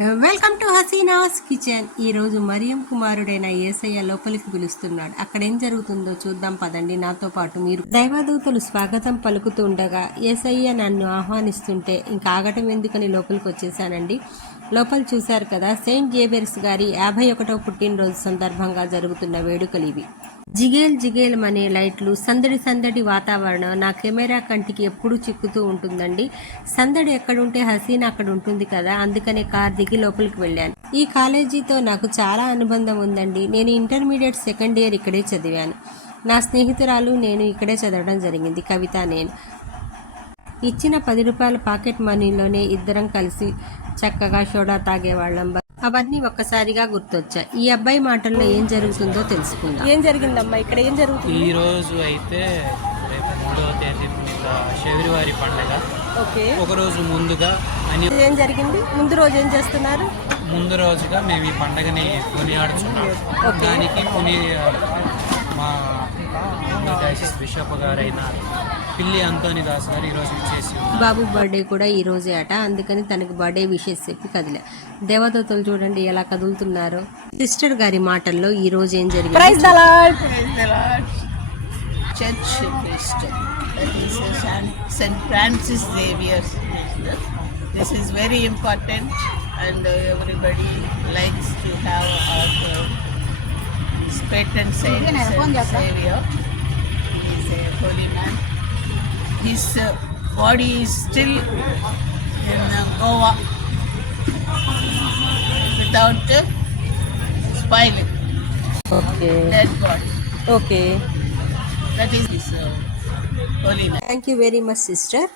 Welcome to Hasina's kitchen. ఈరోజు మరియం కుమారుడైన యేసయ్య లోపలికి పిలుస్తున్నాడు. అక్కడ ఏం జరుగుతుందో చూద్దాం పదండి నాతో పాటు. మీరు దైవదూతలు స్వాగతం పలుకుతుండగా యేసయ్య నన్ను ఆహ్వానిస్తుంటే ఇంకా ఆగటం ఎందుకని లోపలికి వచ్చేసానండి. లోపల చూశారు కదా, సెయింట్ జేవియర్స్ గారి 51వ పుట్టినరోజు సందర్భంగా జరుగుతున్న వేడుకలు ఇవి. జిగేల్ జిగేల్ అనే లైట్లు, సందడి సందడి వాతావరణం నా కెమెరా కంటికి ఎప్పుడూ చిక్కుతూ ఉంటుందండి. సందడి ఎక్కడుంటే హసీనా అక్కడ ఉంటుంది కదా, అందుకనే కార్ దిగి లోపలికి వెళ్ళాను. ఈ కాలేజీతో నాకు చాలా అనుబంధం ఉందండి. నేను ఇంటర్మీడియట్ సెకండ్ ఇయర్ ఇక్కడే చదివాను. నా స్నేహితురాలు నేను ఇక్కడే చదవడం జరిగింది, కవిత. నేను ఇచ్చిన 10 రూపాయల పాకెట్ మనీలోనే ఇద్దరం కలిసి చక్కగా సోడా తాగేవాళ్ళం. అవన్నీ ఒక్కసారిగా గుర్తొచ్చా. ఈ అబ్బాయి మాటల్లో ఏం జరుగుతుందో తెలుసుకుందాం. ఏం జరిగిందమ్మా ఇక్కడ? ఏం జరుగుతుంది ఈ రోజు? అయితే రేపు 3వ తేదీ శబరివారి పండగ. ఓకే, ఒక రోజు ముందుగా ఏం జరిగింది? ముందు రోజు ఏం చేస్తున్నారు? ముందు రోజుగా మేము ఈ పండగని కొనియాడుచున్నాం. దానికి మా బిషప్ గారైన పిల్లి అంతోని దాస్ గారు ఈరోజు విచ్చేసి బాబు బర్త్డే కూడా ఈ రోజే అట, అందుకని తనకి బర్త్డే విషెస్ చెప్పి కదిలే. దేవదూతలు చూడండి ఎలా కదులుతున్నారో. సిస్టర్ గారి మాటల్లో ఈ రోజు ఏం జరిగింది? Praise the Lord. Church Christian, that is St. Francis Xavier. This is very important and everybody likes to have our patron saint Xavier. He is a holy man. His body is still in Goa without spoiling. Okay. Dead body. Okay. That is his holy man. Thank you very much sister.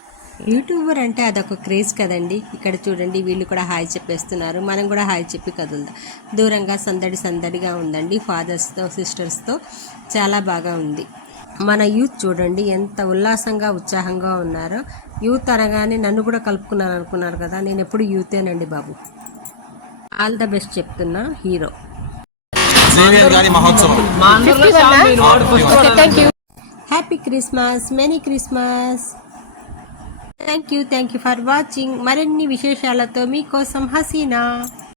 YouTuber అంటే అదొక craze కదండి. ఇక్కడ చూడండి వీళ్ళు కూడా hi చెప్పేస్తున్నారు. మనం కూడా హాయ్ చెప్పి కదులుదాం. దూరంగా సందడి సందడిగా ఉందండి. ఫాదర్స్తో సిస్టర్స్తో చాలా బాగా ఉంది. మన యూత్ చూడండి ఎంత ఉల్లాసంగా ఉత్సాహంగా ఉన్నారో. యూత్ అనగానే నన్ను కూడా కలుపుకున్నాను అనుకున్నారు కదా, నేను ఎప్పుడు యూతేనండి బాబు. ఆల్ ద బెస్ట్ చెప్తున్నా. Hero happy Christmas, many Christmas. Thank you for watching. మరిన్ని విశేషాలతో మీకోసం హసీనా.